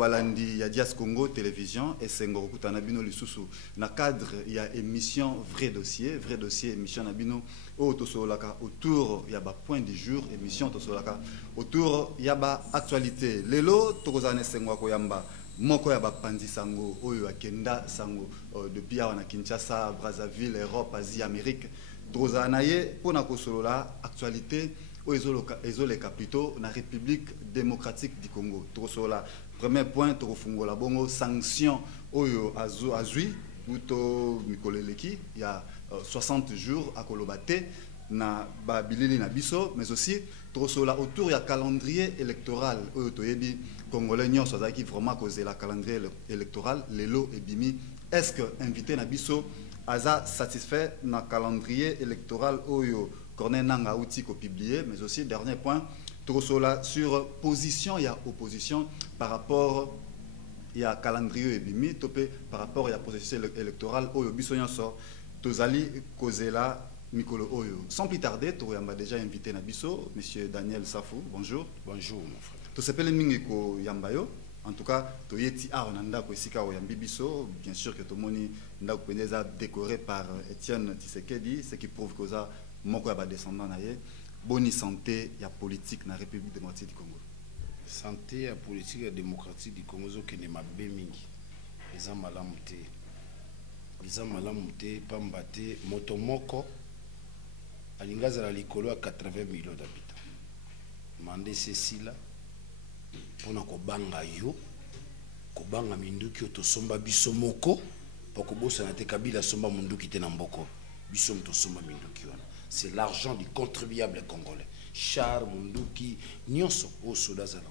balandi ya Dias Congo télévision et Sengo kutana bino lisusu na cadre il y a émission vrai dossier émission na bino autosolaka autour ya ba point du jour émission autosolaka autour ya ba actualité lelo tokozana Sengo ko yamba moko ya ba pandi sango oyo akenda sango depuis awa na Kinshasa Brazzaville Europe Asie Amérique tokozana ye pona ko solola actualité les capitaux na République démocratique du Congo. Tokosola premier point tokofungola bongo sanction oyo azui buto mikoleleki il y a 60 jours à kolobate na babilili na biso mais aussi tokosola autour ya calendrier électoral oyo toyebi congolais nyonso azaki vraiment causer la calendrier électoral lelo ebimi est-ce que invité na biso aza satisfait na calendrier électoral oyo Corneille Nanga outil ko publié, mais aussi dernier point, Trosola sur position, il y a opposition par rapport il y a calendrier et bimi, topé par rapport il y a processus électoral oyo bisonyo so tozali kozela mikolo oyo. Sans plus tarder, toyamba déjà invité na biso monsieur Daniel Safou. Bonjour. Bonjour mon frère. To s'appelle mingi ko yambayo. En tout cas, toyeti arnanda ko esika o yambi biso, bien sûr que tomoni ndako pendeza décoré par Étienne Tshisekedi, ce qui prouve que ça moko ya descendant na ye boni santé ya politique na République démocratique du Congo. Santé ya politique ya démocratique du Congo zo kene mabe mingi. Eza malamu te pamba te moto moko alingaza la likolo ya 80 millions d'habitants. Mande Cécile pona ko banga yo ko banga minduki to somba biso moko poko bosa na te Kabila somba munduki te na mboko biso to somba minduki wana. C'est l'argent du contribuable congolais. Char munduki nyonso o soda zala.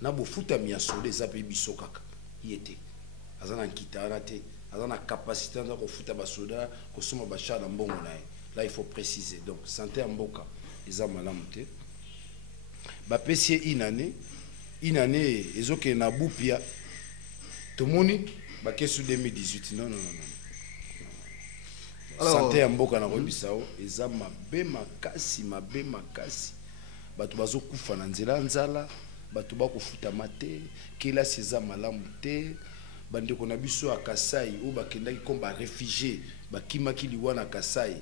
Na bo futa mi asode za pe biso kaka. Yete. Azana kitana te, azana capacité na ko futa ba soda ko soma ba char na mbongo na. Là il faut préciser. Donc santé mboka eza malamu te. Ba pesie inane ezoke na bupia. Tomoni ba kesu 2018 non. Alors, santé ya mboka na kobisao eza mabe makasi bato bazokufa na nzela nzala bato bakofuta mate kela seza malamu te bandeko na biso ya Kasai o bakendaki komba réfugié bakimaki liwa na Kasai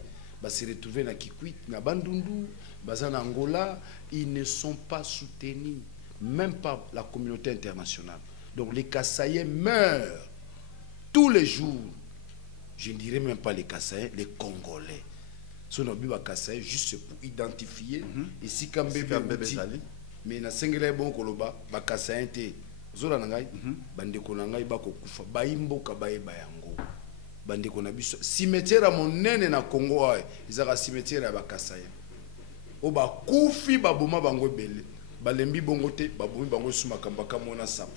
se retrouver na Kikwit na Bandundu baza na Angola, ils ne sont pas soutenus même par la communauté internationale. Donc les Kasaïens meurent tous les jours. Je ne dirais même pas les Kassaïens, les Congolais. Ce n'est pas Kassaïens juste pour identifier. Et si quand bébé mais na sengele bon koloba ba Kassaïens te zola nangai bandeko nangai bako kufa baimboka baeba yango bandeko na biso cimetière monene na Congo ay izaka cimetière ya ba Kassaïens o ba kufi baboma bango ebele balembi bongo te babomi bango suma kambaka mona sapo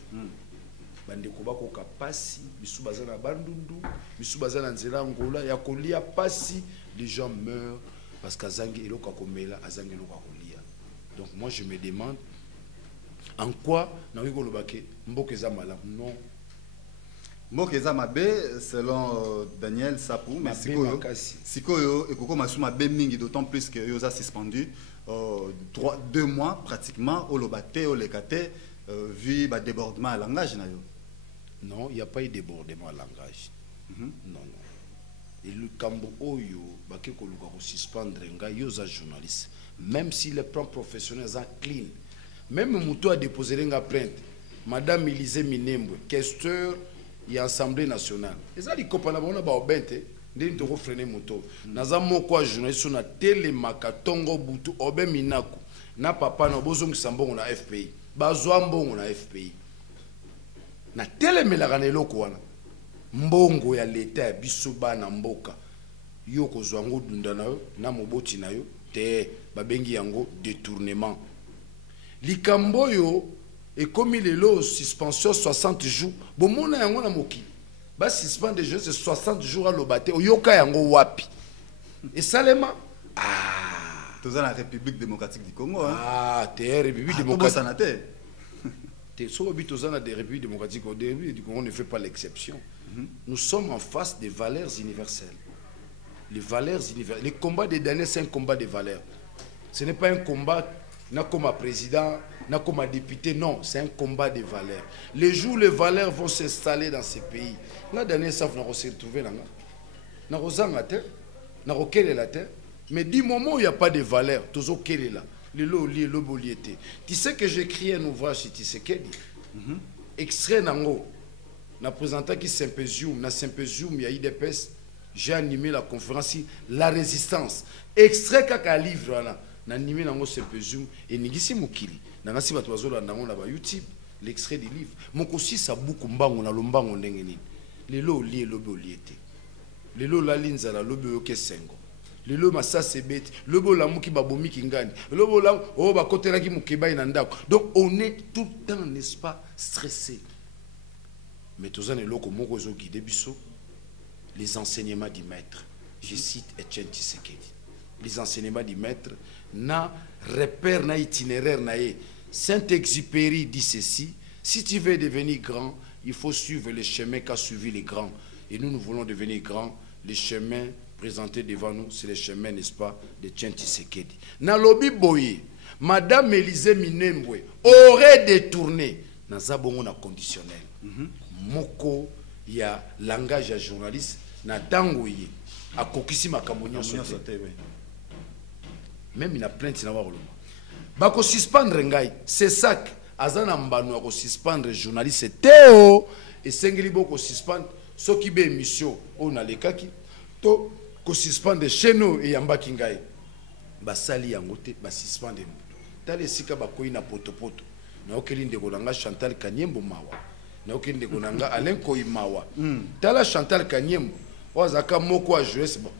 bandeko bako kapasi bisu bazana bandundu bisu bazana nzela Angola ya kolia pasi les gens meurent parce qu'azangi eloka komela azangi eloka kolia. Donc moi je me demande en quoi na wiko lobake mboka eza malamu. Non, mboka eza mabe selon Daniel Sapou, mais sikoyo ekoko masuma be mingi, d'autant plus que yoza suspendu 2 mois pratiquement au lobate au lekate vu ba débordement à langage na yo. Non, il n'y a pas eu de débordement à langage. Non, non. Et le Cambo Oyo, Baké Koluka suspendre nga yoza journaliste. Même si les plans professionnels sont clean. Même Moutou a déposé une plainte. Madame Élisée Minembwe, questeur et Assemblée nationale. Et ça, les copains là-bas, on a pas obété. Ndeni toko freiner Moutou. Naza moko journaliste na télémaka tongo butu obe minaku. Na papa na bozo msambongo na FPI. Bazwa mbongo na FPI. Na télémelaka na eloko wana. Mbongo ya leta ya biso bana mboka yo kozwa ngo dunda na yo na moboti na yo te babengi yango détournement. Likambo yo ekomi lelo suspension 60 jours bomona yango na moki ba suspend de jeu 60 jours à lobate oyoka yango wapi et salema toza na République démocratique du Congo te République démocratique te so bi toza na des Républiques démocratiques au début du Congo, on ne fait pas l'exception. Nous sommes en face des valeurs universelles. Les valeurs universelles. Le combat des derniers, c'est un combat de valeurs. Ce n'est pas un combat na comme président, na comme député. Non, c'est un combat de valeurs. Les jours où les valeurs vont s'installer dans ces pays, la dernière fois, on va se retrouver là. On va la terre. Mais du moment où il n'y a pas de valeurs, tu là. Tu sais que j'ai écrit un ouvrage sur Tshisekedi. Extrait nango. Na présenté qui symposium, na symposium, il y a IDPS. J'ai animé la conférence La Résistance. Extrait kaka livre là. Na animé nango symposium et nigisi mukili. Na ngasi batu bazola nango na ba YouTube. L'extrait du livre. Moko si sa buku mbango na lombango ndenge nini. Lelo lié lobe oliete. Lelo la linza la lobe oke sengo. Lelo masase beti. Lobo la muki babomi kingani. Lobo la oh ba kotela ki mukebai na ndako. Donc on est tout le temps, n'est-ce pas, stressé. Mais tous les locaux moko zo guide biso. Les enseignements du maître. Je cite Etienne Tshisekedi. Les enseignements du maître na repère na itinéraire na ye. Saint-Exupéry dit ceci: si tu veux devenir grand, il faut suivre les chemins qu'a suivi les grands. Et nous voulons devenir grands. Les chemins présentés devant nous, c'est les chemins, n'est-ce pas, de Etienne Tshisekedi. Na lobi boye, Madame Élisée Minembwe aurait détourné. Na zabongo na conditionnel. Moko ya langage ya journaliste na tangoye a kokisi makambo sote. Même il a plainte na warolo. Bako suspendre ngai, c'est ça que azana mbano ko suspendre journaliste Théo et sengeli boko suspendre soki be émission on a lekaki to ko suspendre chez nous et yambaki ngai. Basali yango te ba suspendre. Tale sika bakoyi na potopoto. Na okeli ndeko nanga Chantal Kanyembo mawa. Na okende konanga Alain Koimawa. Tala Chantal Kanyembo. Ozaka moko a jouer bon.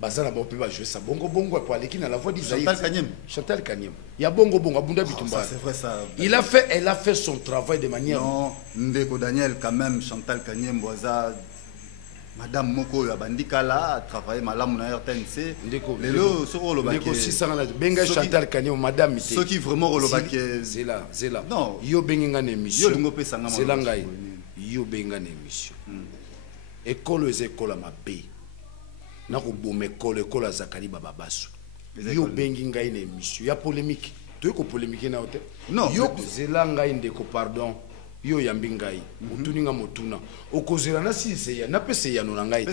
Bazana ba pe ba jouer ça bongo bongo pour aller qui na la voix d'Isaïe. Chantal Kanyembo. Chantal Kanyembo. Il y a bongo bongo abunda bitumba. C'est vrai ça. Elle a fait son travail de manière. Non, Ndeko Daniel quand même Chantal Kanyembo za Madame Moko ya bandikala a travaillé malamu na RTNC. Lelo soko lobaki. Ndeko 600 la benga Chantal Kanyembo madame ité. Ce qui vraiment lobaki c'est là. Non, yo benga na émission. Yo lingo pesa ngama. C'est là ngai. Yo benga na émission. École les écoles ma paix. Na ko bom école à Zakari Baba Basso. Yo benga ngai na émission. Ya polémique. Tu ko polémique na hotel. Non. Yo zela ngai ndeko pardon. Yo yambingai mutuninga mutuna okozela na sise ya na pese ya no ngai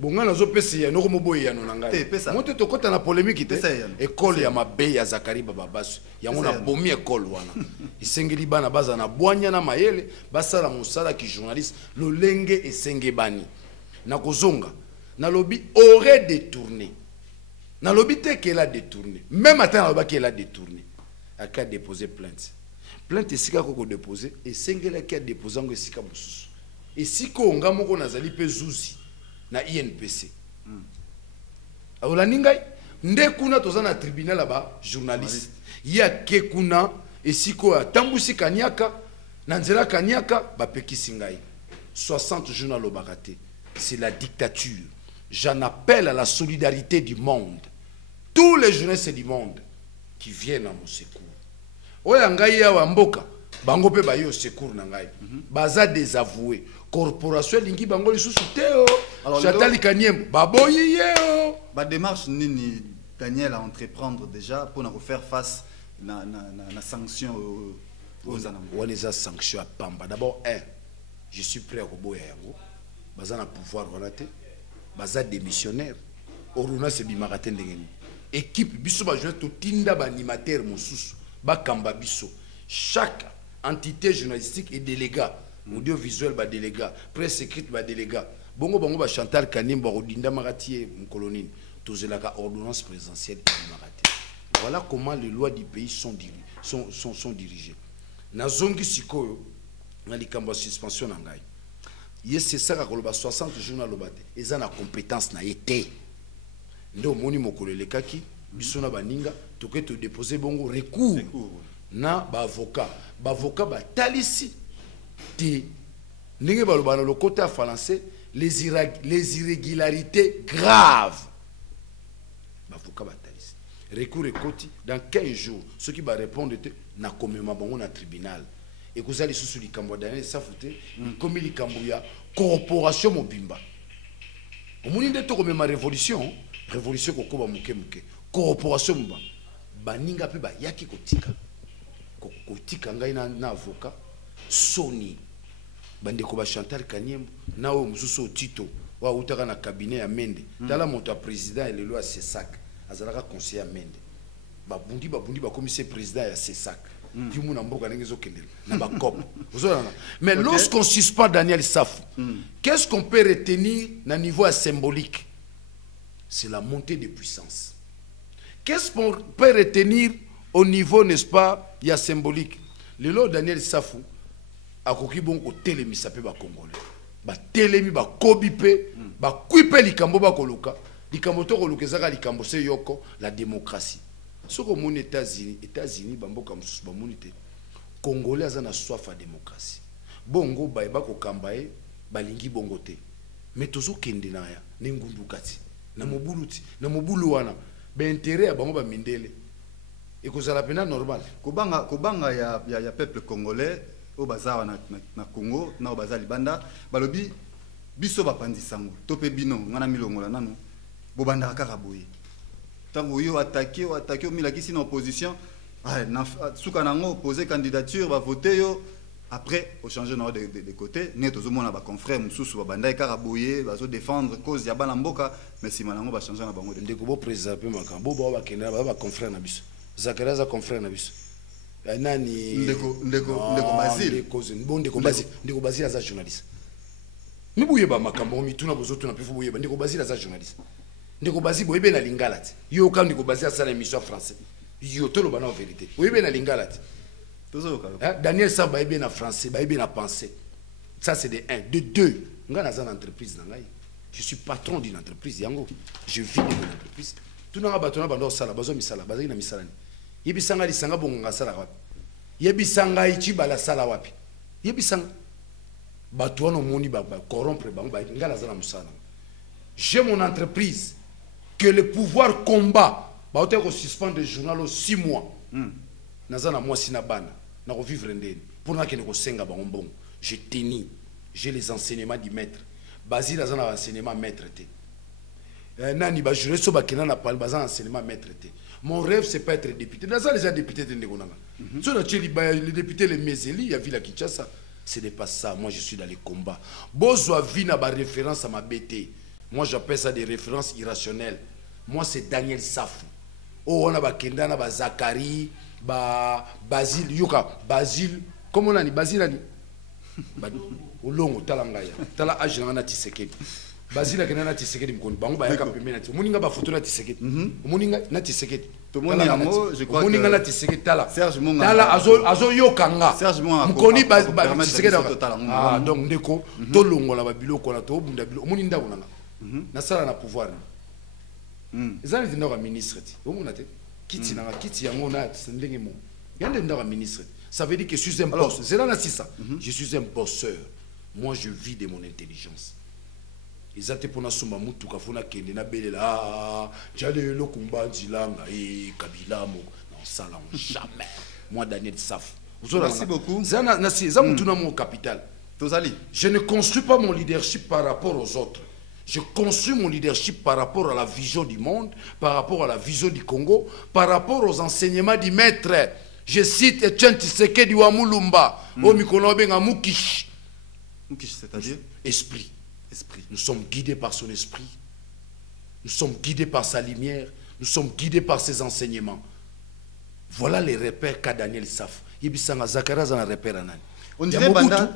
bonga nazo pese ya no ko moboye ya no ngai moto to kota na polémique te école ya mabe ya Zakari Baba Basso yango na bomi école wana isengeli bana baza na bwanya na mayele basala musala ki journaliste lolenge esenge bani na kozonga na lobi aurait détourné na lobi te qu'elle a détourné même attends na loba qu'elle a détourné aka déposer plainte. Plainte esika ko déposer et sengela ki a déposer ngo esika bosusu esiko nga moko nazali pe zuzi na INPC awolani ngai nde kuna toza na tribunal aba journaliste ya ke kuna esiko atambusi kanyaka na nzela kanyaka bapekisi ngai 60 jours na lobakate. C'est la dictature. J'en appelle à la solidarité du monde, tous les journalistes du monde qui viennent à mon secours. Oya ngai ya wamboka bango pe ba yo secours na ngai baza désavoué corporation lingi bango lisusu teo Chantal Kanyembo baboyi yeo ba démarche nini Daniel a entreprendre déjà pour nous faire face na sanction aux anam. On les a sanctions à Pamba. D'abord je suis prêt à boya yango baza na pouvoir relater baza démissionnaire oruna se bimarate ndengeni équipe biso ba jouer to tinda ba animateur mosusu Bakamba biso. Chaque entité journalistique est délégat. Audiovisuel ba délégat. Presse écrite ba délégat. Bongo bongo ba Chantal Kanyembo Rodinda Maratie Mkolonine. Tozelaka ordonnance présidentielle et Maratie. Voilà comment les lois du pays sont dirigées. Nazongi sikoyo na likambo suspension na ngai. C'est ça ka 60 jours na lobate. Eza na compétence na été. Ndo moni mokolo lekaki. Bisona baninga toke to déposer bongo recours na ba avocat ba talisi ti ninge baloba na le côté français les irrégularités graves ba avocat ba talisi recours ekoti dans 15 jours ceux qui va répondre na komema bango na tribunal et kozali susu likambo dane safute comme likambo ya corporation mobimba omoni nde to komema révolution ko koba muke corporation mba baninga pe ba yaki kotika kotika ngai na avocat Sony bandeko ba Chantal Kanyembo na o mususu Tito wa utaka na cabinet ya Mende tala moto président et le loi CESAC azalaka conseiller ya Mende babundi ba commissaire président ya CESAC du muna mboka ngezo kendel na ba cop mais lorsqu'on suspend Daniel Safou qu'est-ce qu'on peut retenir na niveau symbolique? C'est la montée de puissance. Qu'est-ce qu'on peut retenir au niveau, n'est-ce pas, il y a symbolique? Le lot Daniel Safou a koki bon ko telemi sapé ba congolais. Ba telemi ba kobipe, ba kuipe likambo ba koluka, likambo to koluka zaka likambo se yoko la démocratie. Soko mon États-Unis bamboka mususu ba monite. Congolais azana soif à démocratie. Bongo ba ko kambaye balingi bongo te. Mais tozo kende na ya nengundu kati. Na mobuluti na mobulu wana ba intérêt ya bango ba mindele et que ça la peine normal kobanga ya peuple congolais au bazar na Congo na au bazar libanda balobi biso bapandisango tope bino ngana milongola nanu bobanda kaka boye tango yo attaquer o milakisi na opposition na suka nango poser candidature ba voter yo. Après, au changer de côté, nous avons des confrères, nous avons des caraboyés, nous défendre cause ya balamboka, mais si maintenant on va changer na bango de. Ndeko bo président pe makambo bo ba kena ba confrère na biso. Zakaria za confrère na biso. Nani ndeko Basile. Ndeko Basile za journaliste. Mi boye ba makambo mi tuna bozo tuna pe fo boye ba ndeko Basile za journaliste. Ndeko Basile boye be na lingala ti. Yo ka ndeko Basile sa na émission français. Yo tolo ba na vérité. Boye be na lingala ti. Daniel Saba est bien en français, il est bien en pensée. Ça c'est de 1. De 2, je suis une entreprise. Je suis patron d'une entreprise. Je vis de mon entreprise. Tout le monde a besoin de ça. Il y a besoin de ça. Il y a besoin de ça. Il y a besoin de ça. Il y a besoin de ça. J'ai mon entreprise que le pouvoir combat. Je vais suspendre le journal 6 mois. Nazana moi sinabana. Na revivre ndeni pour na kene ko senga ba mbongo je tennis j'ai les enseignements du maître Basile azana enseignement maître té nani ba juré so ba kena na pal bazan enseignement maître té mon rêve c'est pas être député nazana déjà député de ndegonanga so na tcheli ba les députés les Mezeli ya villa Kinshasa ce n'est pas ça. Moi je suis dans les combats bozwa vi na ba référence à ma BT. Moi j'appelle ça des références irrationnelles. Moi c'est Daniel Safou. Oh on a ba kenda na ba Zakari Basile Yuka Basile comment on a dit Basile ani ulongo talangaya tala ajina na Tshisekedi Basile kana na Tshisekedi mkono bango ba yaka pembeni na muninga ba photo na Tshisekedi muninga na Tshisekedi to moni yango je crois muninga na Tshisekedi tala Serge Monga tala azo yokanga Serge Monga mkoni ba Tshisekedi donc ndeko to longola ba biloko na to bunda biloko muninda bonanga na sala na pouvoir ezali ndako ministre ti omona te kiti na kiti yango na ndenge mo yande ndako ministre. Ça veut dire que je suis un boss. C'est là ça. Je suis un bosseur. Moi je vis de mon intelligence. Ils étaient pour na suma mutu kafuna kende na belela jale lo kumba nzilanga kabila mo non ça là jamais. Moi Daniel Safou. Merci beaucoup. Zana nasi za mutu na mon capital. Tozali. Je ne construis pas mon leadership par rapport aux autres. Je construis mon leadership par rapport à la vision du monde, par rapport à la vision du Congo, par rapport aux enseignements du maître. Je cite Etienne Tshisekedi wa Mulumba, au Mikolo benga Mukish. Mukish, c'est-à-dire esprit. Nous sommes guidés par son esprit. Nous sommes guidés par sa lumière. Nous sommes guidés par ses enseignements. Voilà les repères qu'a Daniel Safou. Yebisanga Zakaria za na repère anani. On dirait banda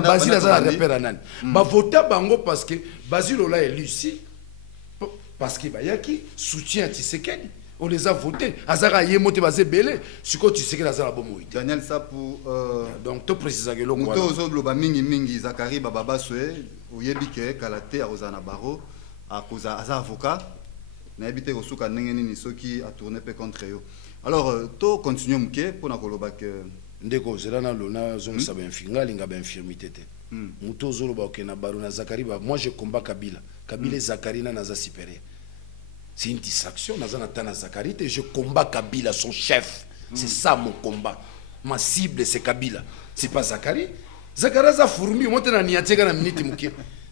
Basile a repère anani. Ba vota bango parce que Basile là est lucide parce que bayaki soutient Tshisekedi. On les a votés. Azara yemote bazé belé. Siko Tshisekedi azara bomoï. Daniel Safou donc to préciser que lokwa. Muto ozobloba mingi Zakari baba Soe oyebike kalate azana baro akoza aza avocat na habité kosuka ndenge nini soki a tourner pe contre yo. Alors to continuer mke pour na koloba que ndeko zelana lona zong sa benfinga linga benfirmité te. Muto zoloba okena baro na Zakari ba moi je combat Kabila. Kabila Zakari na naza supérieur. C'est une distraction. Je combats Kabila, son chef. C'est ça mon combat. Ma cible, c'est Kabila. C'est pas Zakari. Zakari Zafourmi,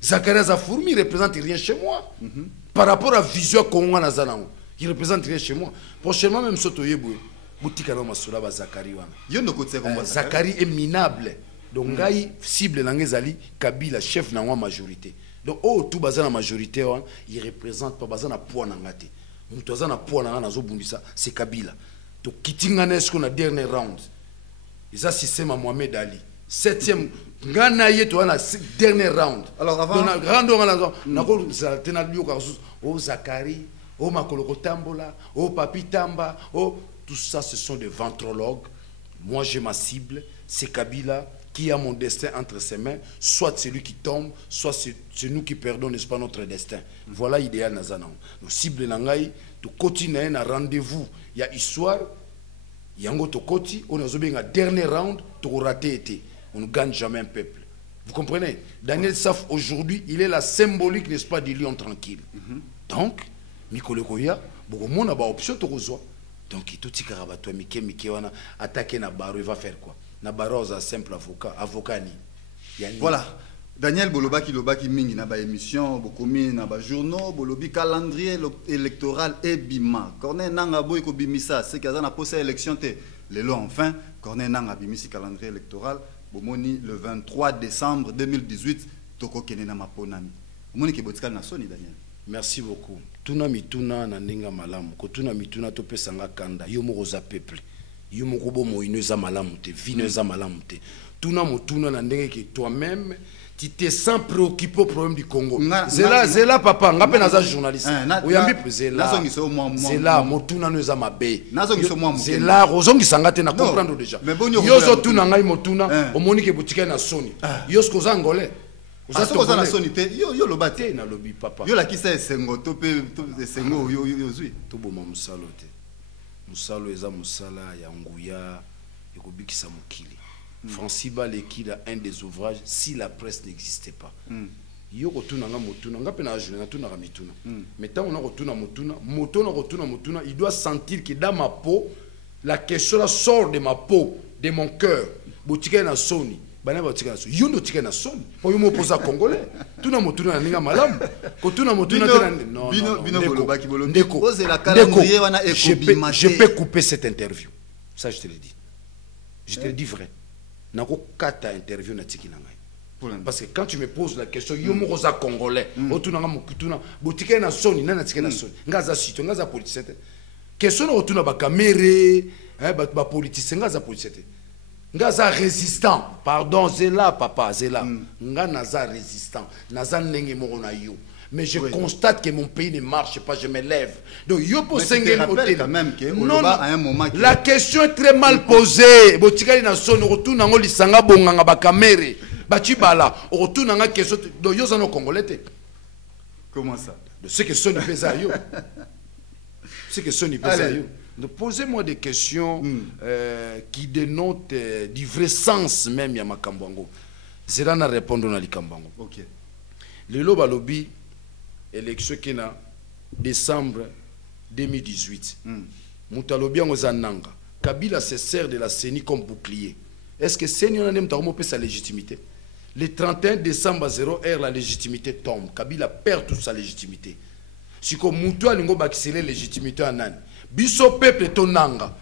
Zakari Zafourmi, il représente rien chez moi. Par rapport à la vision Congo, il représente rien chez moi. Prochainement, même Soto Yeboué. boutika na masula ba Zakari wana. Yo no côté comme Zakari est minable. Donc ngai cible na ngezali Kabila chef na majorité. Donc tout baza na majorité wana, il représente pas baza na poids na ngate. Mutu aza na poids na na zo bundisa c'est Kabila. Donc kitinga na est-ce qu'on a dernier round. Isa système à Mohamed Ali. 7e ngana yeto na dernier round. Alors avant donc grande na ko tena bio ka Zakari, Makoloko Tambola, Papi Tamba, tout ça ce sont des ventrologues. Moi j'ai ma cible, c'est Kabila qui a mon destin entre ses mains, soit c'est lui qui tombe, soit c'est nous qui perdons, n'est-ce pas, notre destin. Voilà l'idéal Nazanan. Nos cibles nangai, tu continues un rendez-vous, il y a histoire. Yango Tokoti, on a un dernier round, tu auras raté. On ne gagne jamais un peuple. Vous comprenez? Daniel Saf, aujourd'hui, il est la symbolique, n'est-ce pas, du lion tranquille. Donc, Mikolo Koya, beaucoup de monde a une option, tu reçois. Donc, tout ce qui est Mike, wana attaquer Nabaro, il va faire quoi? Nabaro, c'est un simple avocat ni. Voilà. Daniel Bolobaki Lobaki Mingi na ba émission, bokomi na ba journaux, bolobi calendrier électoral et bima. Corneille nanga boy ko bimisa, c'est kaza na posa élection te. Lelo enfin, Corneille nanga bimisi calendrier électoral, bomoni le 23 décembre 2018 toko kene na maponami. Bomoni ke botikal na soni Daniel. Merci beaucoup. Tuna mituna na ninga malamu, ko tuna mituna to pesanga kanda, yo moko za peuple. Yo moko bo moino za malamu te, vino za malamu te. Tuna mutuna na ndenge ke toi-même tu te sens préoccupé au problème du Congo. Zela papa, ngape naza journaliste. Oyambi Zela. Zela motuna no za mabe. Zela rozongi sangate na comprendre déjà. Yozo tuna ngai motuna omoni ke boutique na soni. Yosko za ngolais. Oza na soni te yo lobate na lobi papa. Yo la kisa esengo to pe esengo yo zui. To boma musalo te. Musalo eza musala ya nguya ekobikisa mokili. Francis Baleki a un des ouvrages si la presse n'existait pas. Yo retourne nga motuna nga pena journée tuna mituna. Mais tant on a retourne motuna, il doit sentir que dans ma peau la question là sort de ma peau, de mon cœur. Botika na soni, bana botika na soni. Yo no tika na soni. Po yo m'opposa congolais. Tuna motuna na ninga malam. Ko tuna motuna non. Bino bolobaki bolobi. Pose la calendrier wana ekobima. Je peux couper cette interview. Ça je te le dis. Je te le dis vrai. Nako kata interview na tiki nangai. Parce que quand tu me poses la question, yo mo roza congolais, otuna nga mokutuna, botika na soni na tika na soni. Ngaza sito, ngaza politicien. Question otuna ba caméré, ba politicien ngaza politicien. Ngaza résistant. Pardon, Zela papa, Zela. Nga naza résistant. Naza ndenge mo na yo. Mais je constate que mon pays ne marche pas, je me lève. Donc, yo pour quand même que non, à un moment la question est très mal posée. Botikali na son retourne en lisanga bonganga ba kamere. Bachi bala, retourne en question de yo zano congolais. Comment ça? De ce que son pesa yo. Ce que son pesa yo. Donc posez-moi des questions qui dénotent du vrai sens même ya makambango. Zela na répondre na likambango. OK. Le loba lobby élection qui na décembre 2018. Moutalobi en Ozananga. Kabila se sert de la CENI comme bouclier. Est-ce que CENI on a même sa légitimité? Le 31 décembre à 0h, la légitimité tombe. Kabila perd toute sa légitimité. Si comme Moutou alingo bakisele légitimité en nan. Biso peuple ton nanga.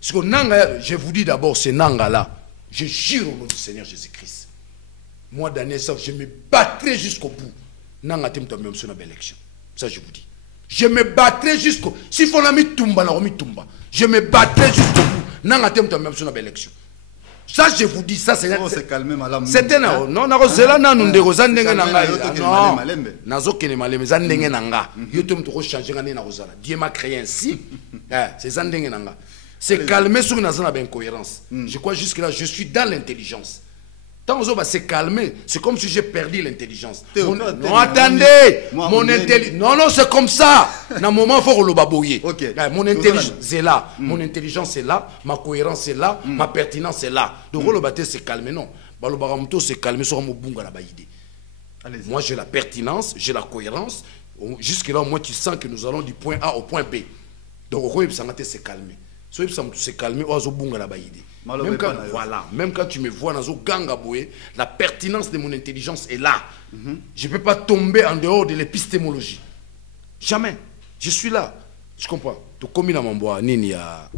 Si comme nanga, je vous dis d'abord c'est nanga là. Je jure au nom du Seigneur Jésus-Christ. Moi Daniel Saf, je me battrai jusqu'au bout. Nanga tem to même sur la élection. Ça je vous dis. Je me battrai jusqu'au si faut la mi tumba na mi tumba. Je me battrai jusqu'au bout. Nanga tem to même sur la élection. Ça je vous dis ça c'est calmer madame. C'était non na zela na ndeko za ndenge na ngai. Non. Nazo kene maleme za ndenge na nga. Yo tem to changer ngane na kozala. Dieu m'a créé ainsi. C'est za ndenge na nga. C'est calmer sur na zana ben cohérence. Je crois jusque là je suis dans l'intelligence. Tant que ça s'est calmé, c'est comme si j'ai perdu l'intelligence. Non, attendez, mon intelligence. Non, non, c'est comme ça. Dans un moment, il faut que le babouille. Mon intelligence est là. Mon intelligence est là. Ma cohérence est là. Ma pertinence est là. Donc, le bâtiment s'est calmé. Non. Le baramuto s'est calmé sur mon bunga la baïdé. Moi, j'ai la pertinence, j'ai la cohérence. Jusque-là, moi, tu sens que nous allons du point A au point B. Donc, le bâtiment s'est calmé. Si s'est calmé, on va bunga la baïdé. Même quand, voilà, même quand tu me vois dans Ganga Boué, la pertinence de mon intelligence est là. Je ne peux pas tomber en dehors de l'épistémologie. Jamais. Je suis là. Tu comprends? Tu commis dans mon bois, nini ya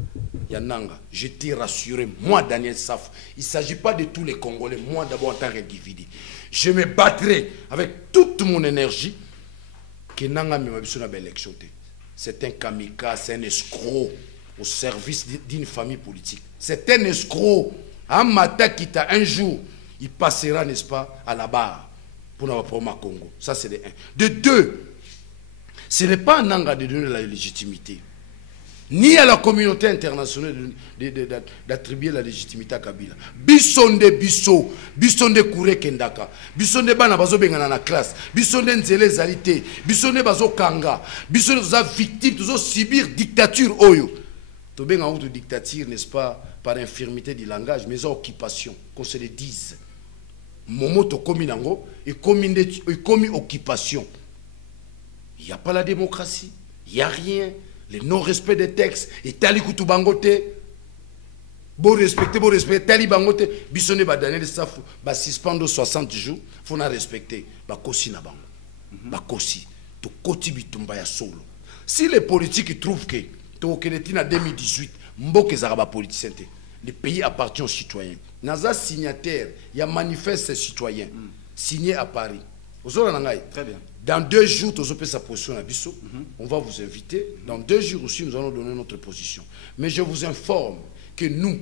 nanga. Je t'ai rassuré, moi Daniel Saf, il ne s'agit pas de tous les Congolais, moi d'abord en tant qu'individu. Je me battrai avec toute mon énergie que nanga me m'a na élection. C'est un kamikaze, c'est un escroc au service d'une famille politique. C'est un escroc. Un matin qui t'a un jour, il passera, n'est-ce pas, à la barre pour notre Congo. Ça c'est de un. De deux, ce n'est pas un nanga de donner la légitimité, ni à la communauté internationale d'attribuer la légitimité à Kabila. Bisonde biso, bisonde kure kendaka, bisonde bana bazo bengana na classe, bisonde nzele zalité, bisonde bazo kanga, bisonde toza victime, tozo subir dictature oyo. To benga auto dictature, n'est-ce pas, par infirmité du langage, mais occupation, qu'on se le dise. Momo to komi nango, et komi occupation. Il n'y a pas la démocratie, il n'y a rien. Le non-respect des textes, et tali kutubangote, bon respecter, tali bangote, bisonne ba Daniel Saf, ba suspendre 60 jours, faut na respecter, ba kosi na bango, ba kosi, to koti bitumba ya solo. Si les politiques trouvent que, to keneti na 2018, mboke zara politicien, le pays appartient aux citoyens. Naza signataire, il y a manifeste citoyen, signé à Paris. Très bien. Dans 2 jours, sa position à Bissot. On va vous inviter. Dans 2 jours aussi, nous allons donner notre position. Mais je vous informe que nous,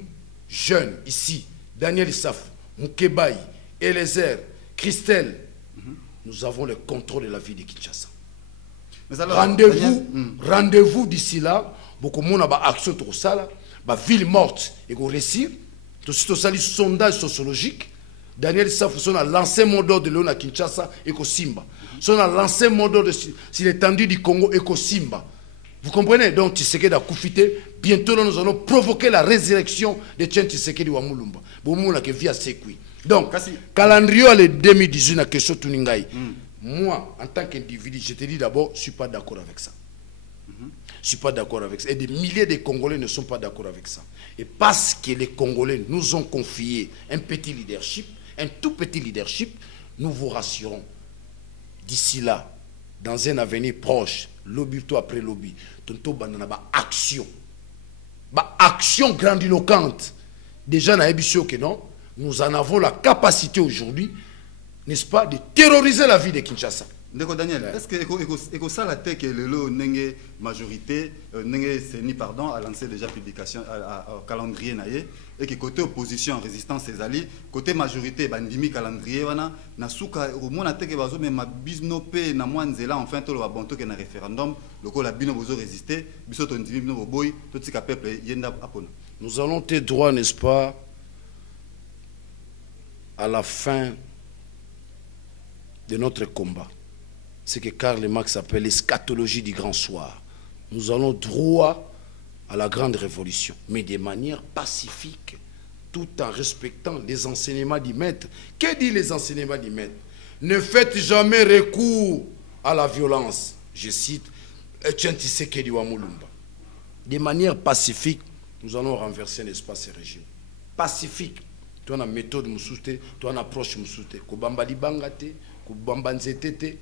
jeunes, ici, Daniel Saf, Moukebaï, Elezer, Christelle, nous avons le contrôle de la vie de Kinshasa. Rendez-vous d'ici là. Beaucoup de monde a action pour ça. Ville morte et qu'on réussir. Tout ça, sondage sociologique. Daniel Saf, son a lancé mon d'ordre de l'eau à Kinshasa et Simba. Son a lancé mon d'ordre sur l'étendue du Congo et Simba. Vous comprenez? Donc Tshisekedi a koufité. Bientôt nous allons provoquer la résurrection de Tshisekedi wa Mulumba. Boumou na ke via Sekui. Donc calendrier le 2018 na question tuningai. Moi en tant qu'individu, je te dis d'abord, je suis pas d'accord avec ça. Je suis pas d'accord avec ça. Et des milliers de Congolais ne sont pas d'accord avec ça. Et parce que les Congolais nous ont confié un petit leadership, un tout petit leadership, nous vous rassurons. D'ici là, dans un avenir proche, lobby après lobby, tonto banana ba action. Ba action grandiloquente. Déjà na ebisio que non, nous en avons la capacité aujourd'hui, n'est-ce pas, de terroriser la vie de Kinshasa. D'accord, Daniel, est-ce que ça la tête que le nenge majorité, nenge seni pardon, a lancé déjà publication au calendrier naie et que côté opposition résistance ses alliés, côté majorité bandimi calendrier wana na suka au moins na teke bazo même bizno pe na mwanzela enfin to lo bonto que na référendum loko la bino bozo résister biso to ndimi bino boy to tika peuple yenda apona. Nous allons te droit, n'est-ce pas, à la fin de notre combat. C'est que Karl Marx appelle l'eschatologie du grand soir. Nous allons droit à la grande révolution, mais de manière pacifique, tout en respectant les enseignements du maître. Que dit les enseignements du maître? Ne faites jamais recours à la violence. Je cite Etienne Tshisekedi wa Mulumba. De manière pacifique, nous allons renverser l'espace et régime. Pacifique. Tu as une méthode, tu as une approche, Kobamba libangate, Kobamba nzetete.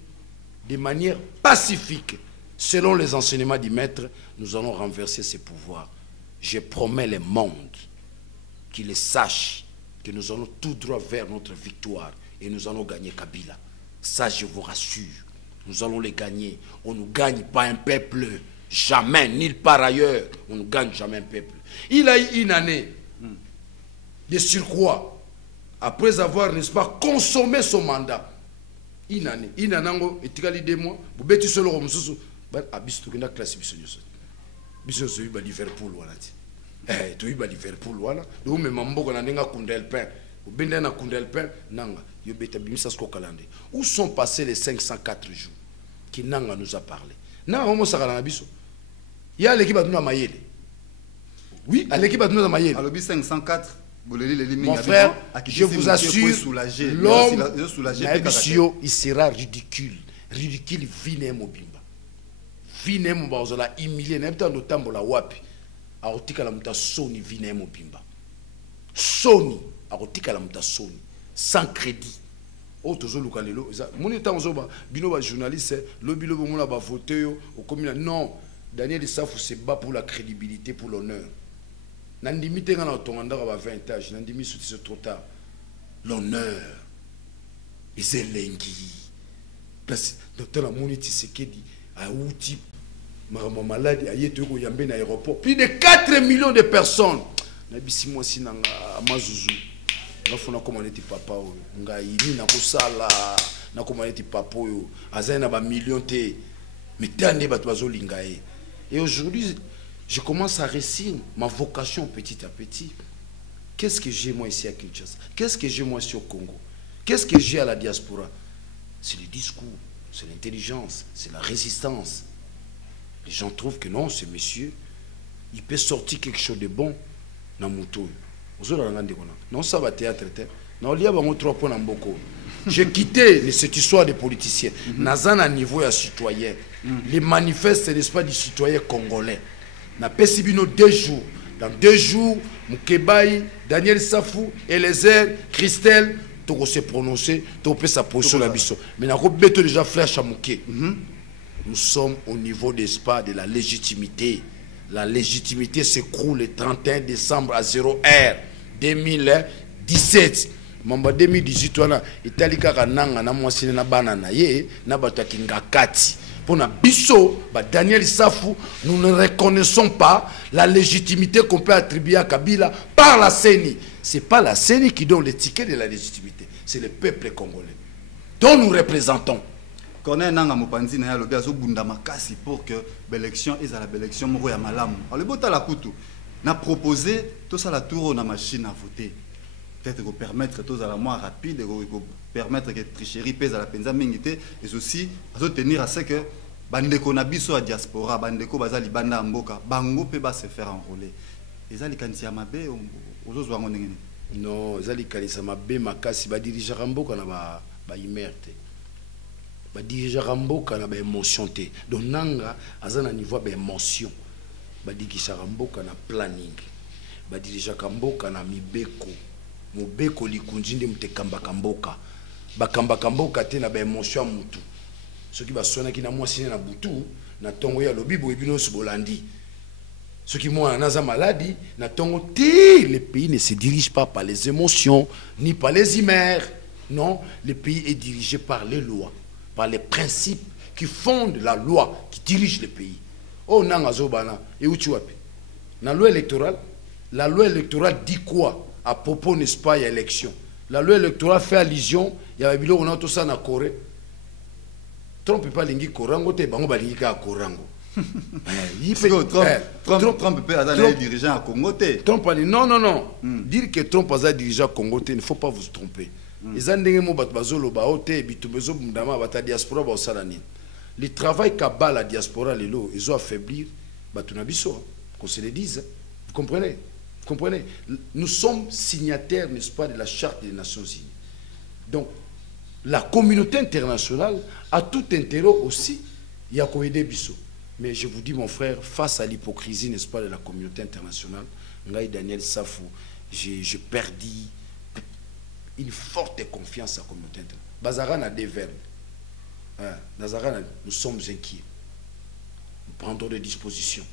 De manière pacifique, selon les enseignements du maître, nous allons renverser ces pouvoirs. Je promets le monde qu'ils sachent que nous allons tout droit vers notre victoire et nous allons gagner Kabila. Ça, je vous rassure. Nous allons les gagner. On ne gagne pas un peuple, jamais, nulle part ailleurs. On ne gagne jamais un peuple. Il a eu une année de surcroît, après avoir, n'est-ce pas, consommé son mandat. Une année et tikali 2 mois vous beti solo comme mususu ba abistu kina classe bisonyoso bisonyoso ba Liverpool wala ti to ba Liverpool wala do me mamboko na ndinga kundel pain vous bende na kundel pain nanga yo beta bimisa sko kalande. Où sont passés les 504 jours qui nanga nous a parlé na homo sakala na biso ya l'équipe a tuna mayele oui à l'équipe a tuna mayele alors 504. Mon frère, je vous assure, l'homme, il sera ridicule. Ridicule, vine mobimba. Vine mobimba, humilié. N'importe où tambo la wapi. Arotika la muta soni vine mobimba. Soni, arotika la muta soni. Sans crédit. Oh, tozo lukalelo. Mon état en zoba, bino ba journaliste, le bilo ba voté au communal. Non, Daniel Safou se bat pour la crédibilité, pour l'honneur. Nandimi te ngana otonganda ba 20 âges, nandimi c'est trop tard. L'honneur. Izelengi. Place docteur Amoni Tshisekedi a outi ma maladie a yeto ko yambe na aéroport. Plus de 4 millions de personnes. Na bisi moi sinanga amazuzu. Na fona komanda ti papa o. Ngai ni na kosala na komanda ti papa o. Azana ba millions te. Mais tane ba bazo lingae. Et aujourd'hui, je commence à réussir ma vocation petit à petit. Qu'est-ce que j'ai moi ici à Kinshasa? Qu'est-ce que j'ai moi ici au Congo? Qu'est-ce que j'ai à la diaspora? C'est le discours, c'est l'intelligence, c'est la résistance. Les gens trouvent que non, ce monsieur, il peut sortir quelque chose de bon dans mon tour. Non, ça va théâtre. Non, il y a 3 points dans beaucoup. J'ai quitté cette histoire des politiciens. Nazan à niveau à citoyen. Les manifestes, n'est-ce pas, du citoyen congolais. Na pesibino 2 jours. Dans 2 jours, Moukebaï, Daniel Safou, Eliezer, Christelle, tout se prononcer, tout peut sa position la biso. Mais na robeto déjà frère Chamouké. Nous sommes au niveau des spas de la légitimité. La légitimité s'écroule le 31 décembre à 0h 2017. Mamba 2018 wana italika kananga na mwasine na bana na ye na bataki ngakati. Pour Bisso, Daniel Safou, nous ne reconnaissons pas la légitimité qu'on peut attribuer à Kabila par la CENI. Ce n'est pas la CENI qui donne l'étiquette de la légitimité, c'est le peuple congolais dont nous représentons. Connaît nanga mopanzi na lobi azo bunda makasi pour que l'élection est à l'élection moko ya malamu. Alors le bota la kutu na proposé tout ça la tour na machine à voter. Peut-être que permettre tout ça la moins rapide, permettre que tricherie pèse à la penza mingité et aussi à tenir à ce que bandeko na biso a diaspora bandeko bazali banda mboka bango pe ba se faire enrôler. Ezali kanti ya mabe ozozo wango ngene. Non, ezali kanisa mabe makasi ba dirigeant mboka na ba imerte. Ba dirigeant mboka na ba émotion te. Donc nanga azana niveau ba émotion. Ba dirigeant mboka na planning. Ba dirigeant mboka na mibeko. Mobeko likunjinde mutekamba kamboka. Bakamba kamboka te na ba émotion mutu. Ce qui va sonner qui na moi signé na butu na tongo ya lobibo ebino bolandi. Ce qui moi naza maladie na tongo te. Le pays ne se dirige pas par les émotions ni par les humeurs. Non, le pays est dirigé par les lois, par les principes qui fondent la loi, qui dirigent le pays. Oh nanga zobana et uchi wapi. Na loi électorale, la loi électorale dit quoi à propos n'est-ce pas il y a élection. La loi électorale fait allusion, il y a bilo on a tout ça na Corée. Trump peut pas lingi Korango te bango balingi ka Korango. Trump peut être dirigeant à Congo te. Trump a dit non. Dire que Trump est dirigeant à Congo te, il ne faut pas vous tromper. Les andenge mo bat bazolo ba ote bitubezo mundama bata diaspora ba osalani. Le travail qu'a la diaspora lelo, ils ont affaiblir batuna biso, qu'on se le dise. Vous comprenez? Vous comprenez? Nous sommes signataires, n'est-ce pas, de la Charte des Nations Unies. Donc la communauté internationale a tout intérêt aussi, il y a quoi aider biso. Mais je vous dis mon frère, face à l'hypocrisie, n'est-ce pas, de la communauté internationale, Ngai Daniel Safou, j'ai perdu une forte confiance à la communauté internationale. Bazaran a des verbes. Bazaran, nous sommes inquiets. Nous prendrons des dispositions.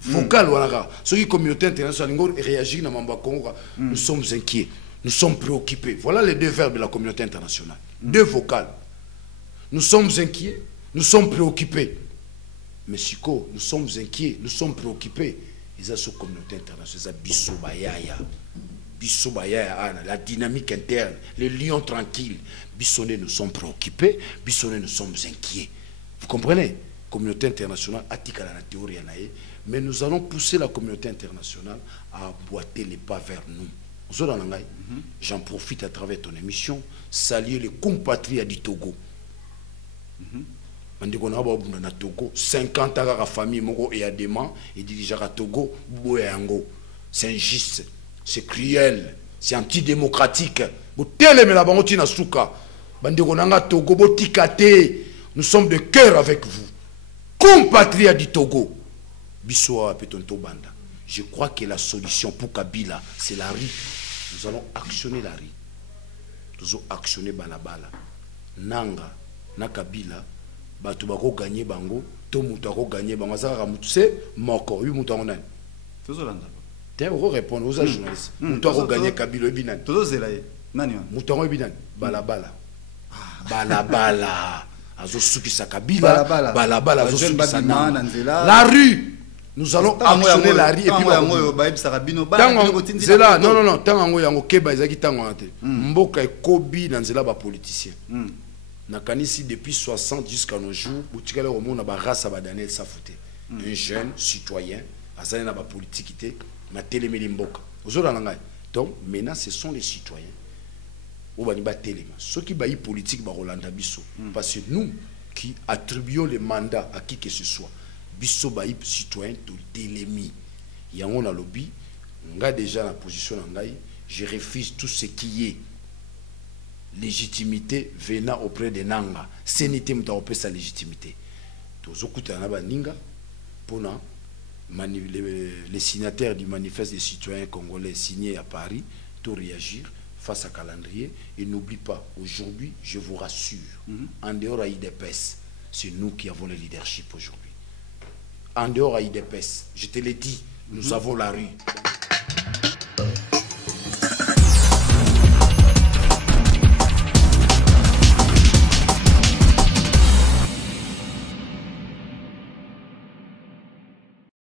Focal, voilà. Ceux qui communauté internationale réagissent dans le Congo, nous sommes inquiets. Nous sommes préoccupés. Voilà les 2 verbes de la communauté internationale. 2 vocales. Nous sommes inquiets, nous sommes préoccupés. Mais Siko, nous sommes inquiets, nous sommes préoccupés. Ils ont cette communauté internationale, Bissobayaya, la dynamique interne, les lions tranquilles. Bissonné, nous sommes préoccupés, Bissonné, nous sommes inquiets. Vous comprenez? Communauté internationale, Atikala la théorie, mais nous allons pousser la communauté internationale à boiter les pas vers nous. J'en profite à travers ton émission, saluer les compatriotes du Togo. Na Togo, 50 ans de famille moko et adema et dirigeant à Togo, c'est injuste, c'est cruel, c'est antidémocratique. Nous sommes de cœur avec vous. Compatriotes du Togo. Je crois que la solution pour Kabila, c'est la rue. Nous allons actionner la rue. Nous allons actionner Balabala. Nanga, na Kabila, bato bako gagner bango to muto ko gagner bango ça muto c'est moko yu muto onani tozolanda te ko répondre aux journalistes muto ko gagner kabilo binani tozozela ye nani wana muto ko binani balabala balabala azo sukisa kabila balabala azo sukisa la rue nous allons actionner la rue et puis non tango yango keba ezaki tango ante mboka ekobi na nzela ba politicien nakanisi depuis 60 jusqu'à nos jours butikala au monde ba race ba Daniel Safouté un jeune citoyen azali na ba politique té na télémeli mboka ozola ngai donc maintenant ce sont les citoyens au bani ba téléma ceux qui bayi politique ba Rolanda biso parce que nous qui attribuons les mandats à qui que ce soit biso bayi citoyen to télémi yango na lobby nga déjà na position ngai je refuse tout ce qui est légitimité venant auprès de nanga senité mutaope sa légitimité tozokuta na baninga pona les signataires du manifeste des citoyens congolais signé à Paris pour réagir face à calendrier et n'oublie pas aujourd'hui je vous rassure en dehors à IDPS c'est nous qui avons le leadership aujourd'hui en dehors à IDPS je te l'ai dit nous avons la rue